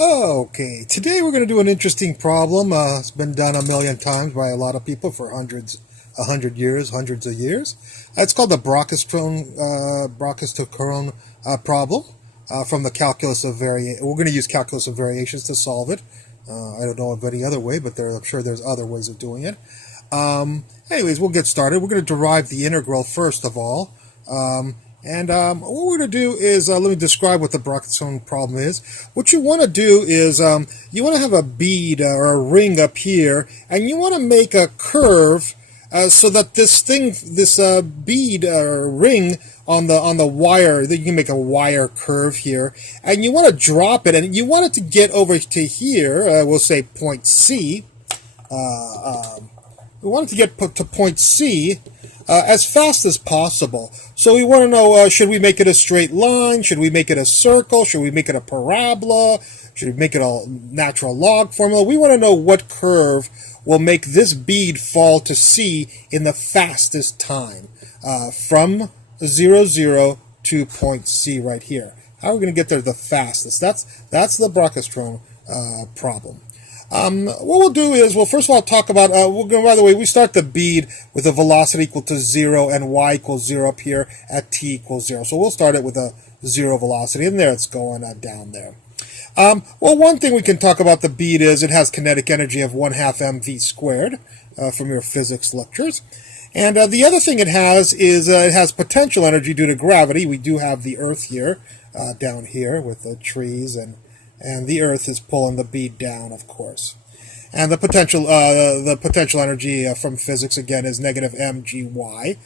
Okay, today we're going to do an interesting problem. It's been done a million times by a lot of people for hundred years, hundreds of years. It's called the Brachistochrone problem from the calculus of variations. We're going to use calculus of variations to solve it. I don't know of any other way, but I'm sure there's other ways of doing it. Anyways, we'll get started. We're going to derive the integral first of all. What we're going to do is, let me describe what the Brachistochrone problem is. What you want to do is, you want to have a bead or a ring up here, and you want to make a curve so that this bead or ring on the wire, that you can make a wire curve here, and you want to drop it, and you want it to get over to here, we'll say point C. We want it to get to point C as fast as possible. So we want to know, should we make it a straight line? Should we make it a circle? Should we make it a parabola? Should we make it a natural log formula? We want to know what curve will make this bead fall to C in the fastest time from 0, 0 to point C right here. How are we going to get there the fastest? That's the Brachistochrone problem. What we'll do is, well, first of all, talk about, by the way, we start the bead with a velocity equal to 0 and y equals 0 up here at t equals 0. So we'll start it with a 0 velocity, and there it's going down there. Well, one thing we can talk about the bead is it has kinetic energy of 1/2 mv squared from your physics lectures. And the other thing it has is it has potential energy due to gravity. We do have the Earth here, down here with the trees, and the Earth is pulling the bead down, of course. And the potential energy from physics, again, is negative mgy.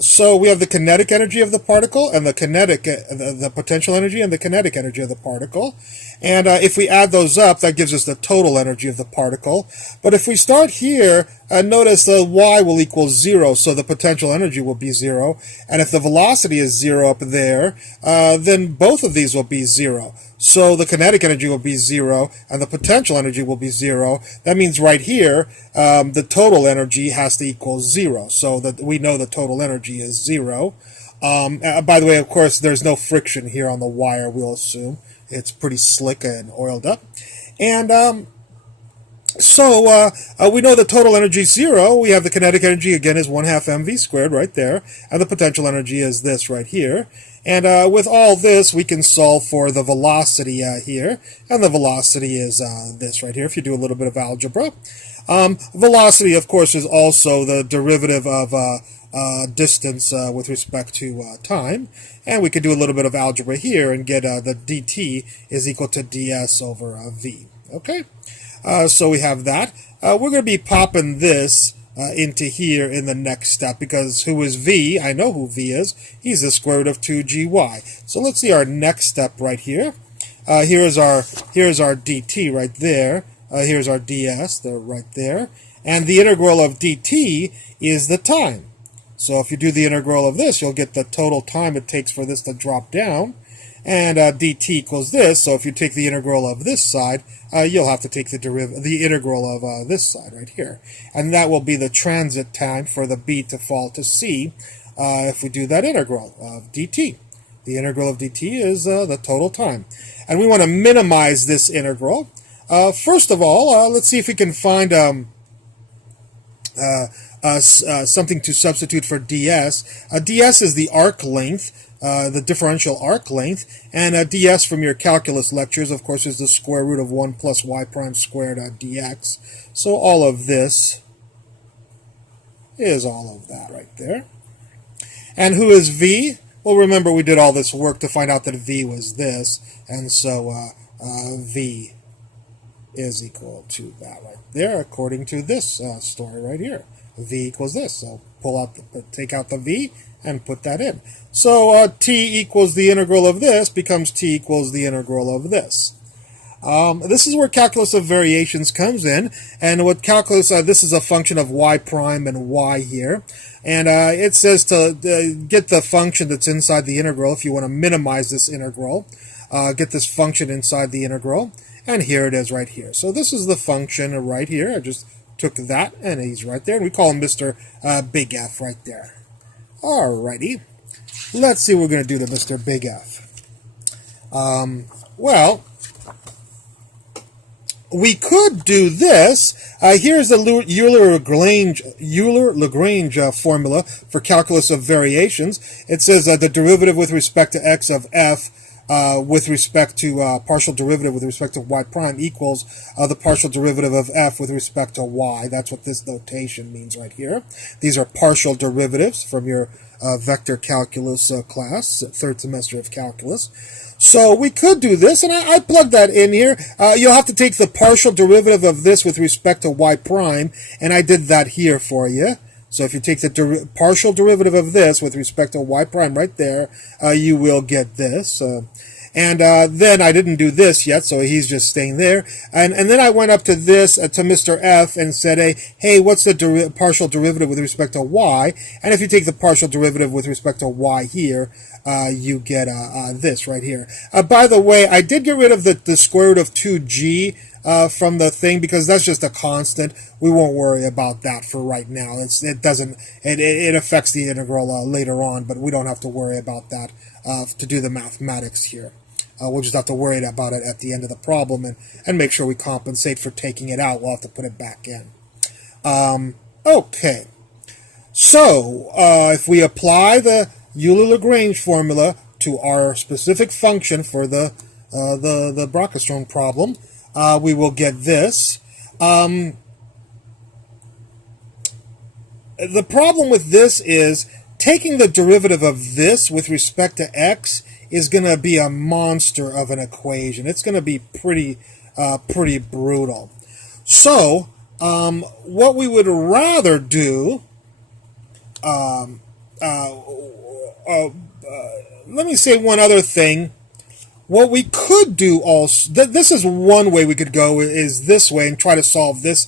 So we have the kinetic energy of the particle and the potential energy and the kinetic energy of the particle. And if we add those up, that gives us the total energy of the particle. But if we start here, notice the y will equal 0, so the potential energy will be 0. And if the velocity is 0 up there, then both of these will be 0. So the kinetic energy will be 0, and the potential energy will be 0. That means right here, the total energy has to equal 0, so that we know the total energy is 0. By the way, of course, there's no friction here on the wire, we'll assume. It's pretty slick and oiled up. And so we know the total energy is 0. We have the kinetic energy, again, is 1/2 mv squared right there. And the potential energy is this right here. And with all this, we can solve for the velocity here. And the velocity is this right here, if you do a little bit of algebra. Velocity, of course, is also the derivative of distance with respect to time. And we could do a little bit of algebra here and get the dt is equal to ds over v. Okay? So we have that. We're going to be popping this into here in the next step, because who is v? I know who v is. He's the square root of 2gy. So let's see our next step right here. Here's our dt right there. Here's our ds. They're right there. And the integral of dt is the time. So if you do the integral of this, you'll get the total time it takes for this to drop down. And dt equals this, so if you take the integral of this side, you'll have to take the integral of this side right here. And that will be the transit time for the bead to fall to C if we do that integral of dt. The integral of dt is the total time. And we want to minimize this integral. First of all, let's see if we can find something to substitute for ds. ds is the arc length, the differential arc length, and ds from your calculus lectures, of course, is the square root of 1 plus y prime squared dx. So all of this is all of that right there. And who is v? Well, remember, we did all this work to find out that v was this, and so v is equal to that right there, according to this story right here. V equals this, so take out the v and put that in. So t equals the integral of this becomes t equals the integral of this. This is where calculus of variations comes in, and what calculus, this is a function of y prime and y here, and it says to get the function that's inside the integral. If you want to minimize this integral, get this function inside the integral, and here it is right here. So this is the function right here. I just took that, and he's right there, and we call him Mr. Big F right there. Alrighty, let's see what we're going to do to Mr. Big F. Well, we could do this. Here's the Euler Lagrange formula for calculus of variations. It says the derivative with respect to x of f with respect to partial derivative with respect to y prime equals the partial derivative of f with respect to y. That's what this notation means right here. These are partial derivatives from your vector calculus class, third semester of calculus. So we could do this, and I plugged that in here. You'll have to take the partial derivative of this with respect to y prime, and I did that here for you. So if you take the partial derivative of this with respect to y prime right there, you will get this. And then I didn't do this yet, so he's just staying there. And then I went up to this, to Mr. F, and said, hey, what's the partial derivative with respect to y? And if you take the partial derivative with respect to y here, you get this right here. By the way, I did get rid of the square root of 2g from the thing, because that's just a constant. We won't worry about that for right now. It affects the integral later on, but we don't have to worry about that to do the mathematics here. We'll just have to worry about it at the end of the problem and make sure we compensate for taking it out. We'll have to put it back in. Okay. So, if we apply the Euler Lagrange formula to our specific function for the Brachistochrone problem, we will get this. The problem with this is taking the derivative of this with respect to x is going to be a monster of an equation. It's going to be pretty brutal. So, what we would rather do, let me say one other thing. What we could do also, this is one way we could go, is this way and try to solve this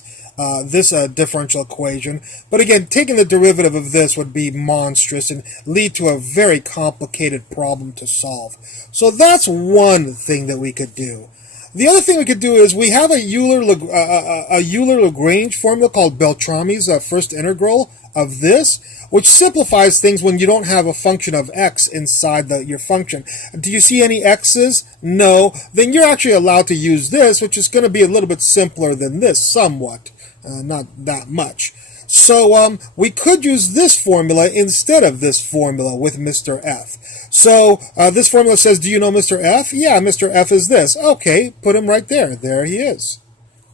differential equation. But again, taking the derivative of this would be monstrous and lead to a very complicated problem to solve. So that's one thing that we could do. The other thing we could do is we have a Euler Lagrange formula called Beltrami's first integral of this, which simplifies things when you don't have a function of x inside your function. Do you see any x's? No. Then you're actually allowed to use this, which is going to be a little bit simpler than this, somewhat. Not that much. So we could use this formula instead of this formula with Mr. F. So this formula says, do you know Mr. F? Yeah, Mr. F is this. Okay, put him right there. There he is.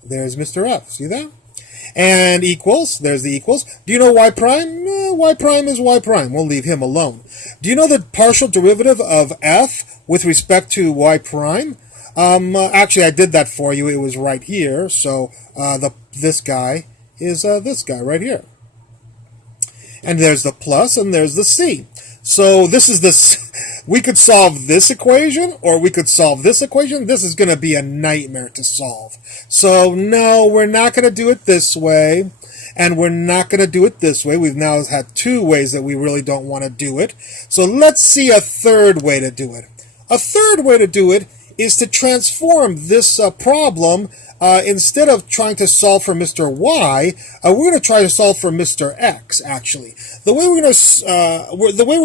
There's Mr. F. See that? And equals, there's the equals. Do you know y prime? Y prime is y prime. We'll leave him alone. Do you know the partial derivative of f with respect to y prime? Actually, I did that for you. It was right here. So this guy is this guy right here. And there's the plus, and there's the c. So this is this. We could solve this equation, or we could solve this equation. This is going to be a nightmare to solve. So no, we're not going to do it this way, and we're not going to do it this way. We've now had two ways that we really don't want to do it. So let's see a third way to do it. A third way to do it is to transform this problem. Instead of trying to solve for Mr. Y, we're going to try to solve for Mr. X. Actually, the way we're going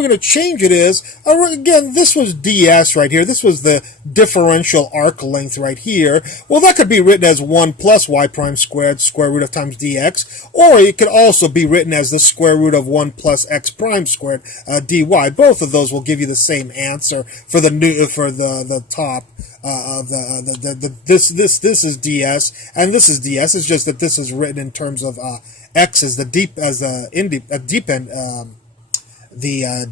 to change it is, again, this was ds right here. This was the differential arc length right here. Well, that could be written as 1 plus y prime squared square root of times dx, or it could also be written as the square root of 1 plus x prime squared dy. Both of those will give you the same answer for the top. This is ds and this is ds. It's just that this is written in terms of x as the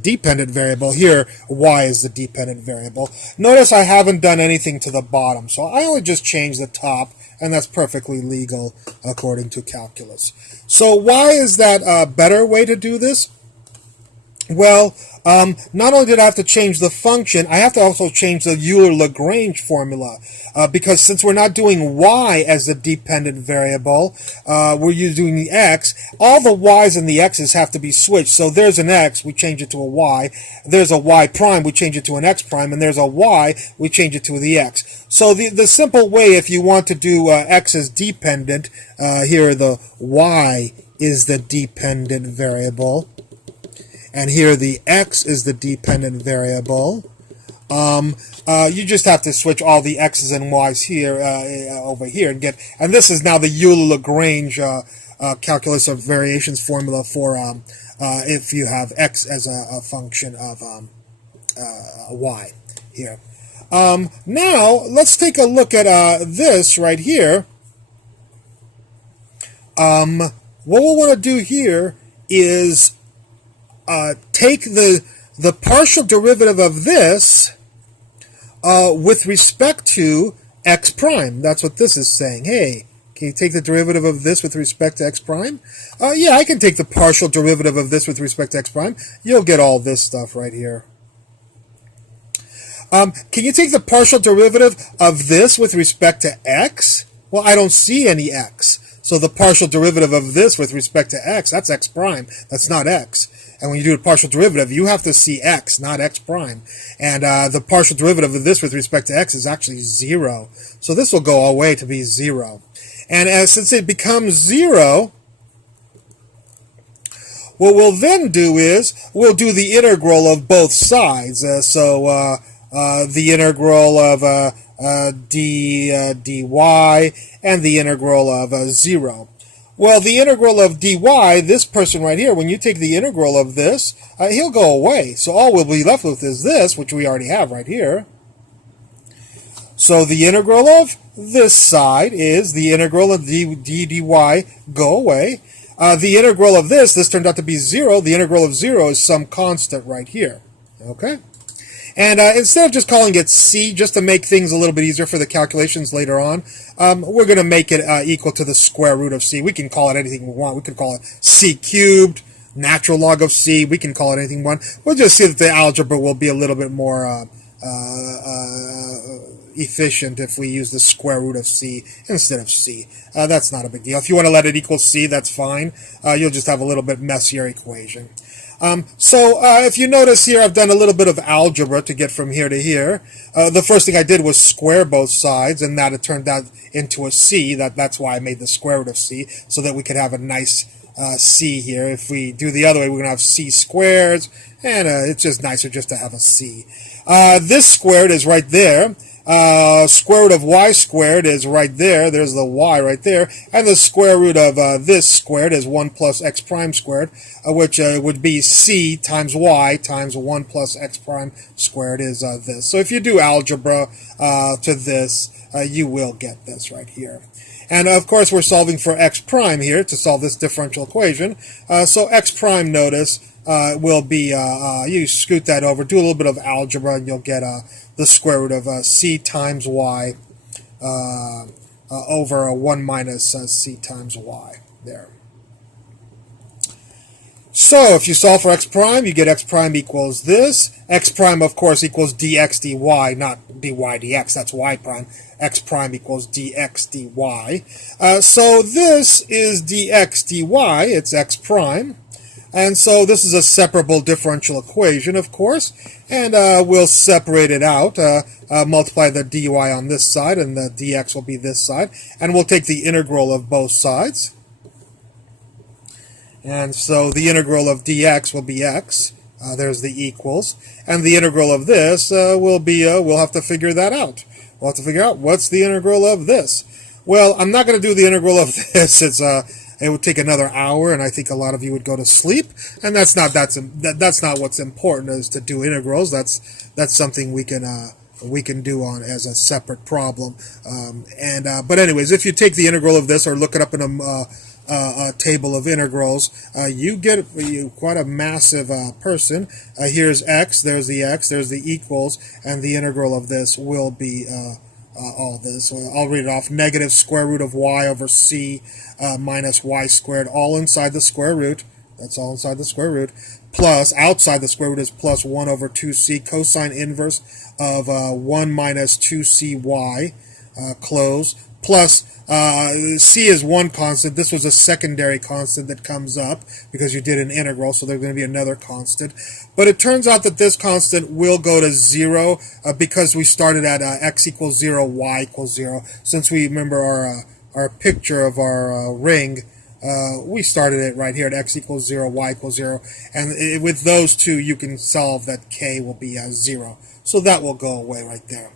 dependent variable. Here y is the dependent variable. Notice I haven't done anything to the bottom, so I only just changed the top, and that's perfectly legal according to calculus. So why is that a better way to do this? Well, not only did I have to change the function, I have to also change the Euler Lagrange formula, because since we're not doing y as a dependent variable, we're using the x. All the y's and the x's have to be switched. So there's an x, we change it to a y. There's a y prime, we change it to an x prime, and there's a y, we change it to the x. So the simple way, if you want to do x as dependent, here the y is the dependent variable, and here the x is the dependent variable. You just have to switch all the x's and y's here over here and get, and this is now the Euler Lagrange calculus of variations formula for if you have x as a function of y here. Now let's take a look at this right here. What we'll want to do here is take the partial derivative of this with respect to x prime. That's what this is saying. Hey, can you take the derivative of this with respect to x prime? Yeah, I can take the partial derivative of this with respect to x prime. You'll get all this stuff right here. Can you take the partial derivative of this with respect to x? Well, I don't see any x. So the partial derivative of this with respect to x, that's x prime. That's not x. And when you do a partial derivative, you have to see x, not x prime. And the partial derivative of this with respect to x is actually 0. So this will go away to be 0. And since it becomes 0, what we'll then do is we'll do the integral of both sides. The integral of dy and the integral of 0. Well, the integral of dy, this person right here, when you take the integral of this, he'll go away. So all we'll be left with is this, which we already have right here. So the integral of this side is the integral of dy go away. The integral of this turned out to be 0. The integral of 0 is some constant right here. Okay? And instead of just calling it c, just to make things a little bit easier for the calculations later on, we're going to make it equal to the square root of c. We can call it anything we want. We could call it c cubed, natural log of c. We can call it anything we want. We'll just see that the algebra will be a little bit more efficient if we use the square root of c instead of c. That's not a big deal. If you want to let it equal c, that's fine. You'll just have a little bit messier equation. If you notice here, I've done a little bit of algebra to get from here to here. The first thing I did was square both sides, and that it turned out into a c. That's why I made the square root of c, so that we could have a nice c here. If we do the other way, we're going to have c squared, and it's just nicer just to have a c. This squared is right there. Square root of y squared is right there. There's the y right there. And the square root of this squared is 1 plus x prime squared, which would be c times y times 1 plus x prime squared is this. So if you do algebra to this, you will get this right here. And of course, we're solving for x prime here to solve this differential equation. So x prime, notice, will be, you scoot that over, do a little bit of algebra, and you'll get the square root of c times y over 1 minus c times y there. So if you solve for x prime, you get x prime equals this. X prime, of course, equals dx dy, not dy dx. That's y prime. X prime equals dx dy. So this is dx dy. It's x prime. And so this is a separable differential equation, of course, and we'll separate it out, multiply the dy on this side, and the dx will be this side, and we'll take the integral of both sides. And so the integral of dx will be x, there's the equals, and the integral of this will be, we'll have to figure that out. We'll have to figure out what's the integral of this. Well, I'm not going to do the integral of this. It would take another hour, and I think a lot of you would go to sleep. And that's not what's important, is to do integrals. That's something we can do on as a separate problem. But anyways, if you take the integral of this or look it up in a table of integrals, you get quite a massive person. Here's x, there's the equals, and the integral of this will be all this. So I'll read it off. Negative square root of y over c minus y squared, all inside the square root. That's all inside the square root. Plus, outside the square root is plus 1 over 2c, cosine inverse of 1 minus 2cy, close. Plus, c is one constant. This was a secondary constant that comes up because you did an integral, so there's going to be another constant. But it turns out that this constant will go to 0 because we started at x equals 0, y equals 0. Since we remember our picture of our ring we started it right here at x equals 0, y equals 0, and with those two you can solve that k will be 0. So that will go away right there.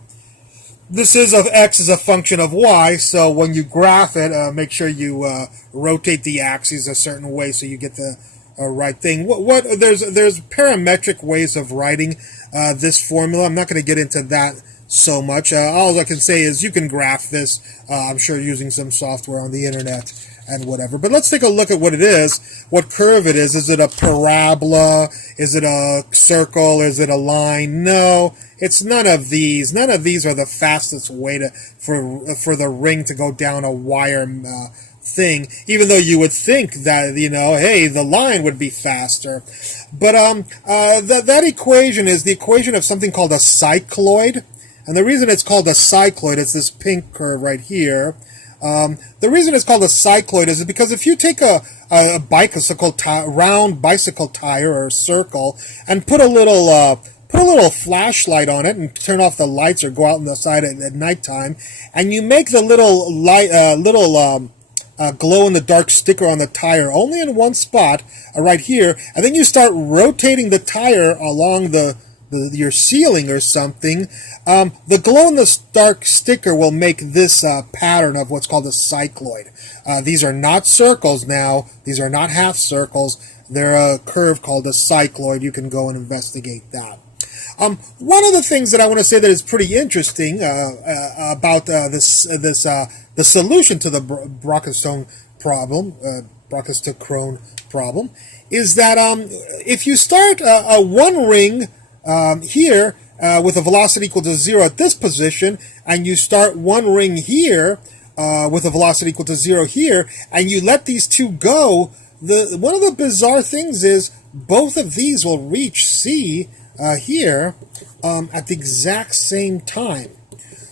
This is of x is a function of y, so when you graph it, make sure you rotate the axes a certain way so you get the right thing. There's parametric ways of writing this formula. I'm not going to get into that so much. All I can say is you can graph this, I'm sure, using some software on the internet and whatever. But let's take a look at what it is, what curve it is. Is it a parabola? Is it a circle? Is it a line? No, it's none of these. None of these are the fastest way for the ring to go down a wire thing, even though you would think that, hey, the line would be faster. But that equation is the equation of something called a cycloid. And the reason it's called a cycloid is this pink curve right here. The reason it's called a cycloid is because if you take a bicycle round bicycle tire or circle and put a little flashlight on it and turn off the lights or go out on the side at nighttime, and you make the little glow-in-the-dark sticker on the tire only in one spot, right here, and then you start rotating the tire along your ceiling or something, the glow-in-the-dark sticker will make this pattern of what's called a cycloid. These are not circles now. These are not half circles. They're a curve called a cycloid. You can go and investigate that. One of the things that I want to say that is pretty interesting about the solution to the Brachistochrone problem is that if you start one ring here with a velocity equal to 0 at this position, and you start one ring here with a velocity equal to 0 here, and you let these two go, one of the bizarre things is both of these will reach C here at the exact same time.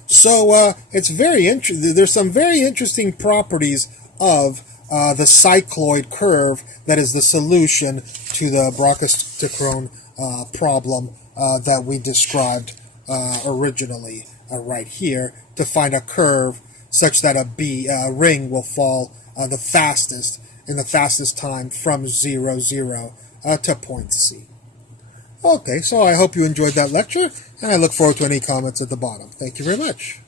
So it's very interesting. There's some very interesting properties of the cycloid curve that is the solution to the Brachistochrone problem that we described originally right here, to find a curve such that a ring will fall the fastest in the fastest time from 0, 0 to point C. Okay, so I hope you enjoyed that lecture, and I look forward to any comments at the bottom. Thank you very much.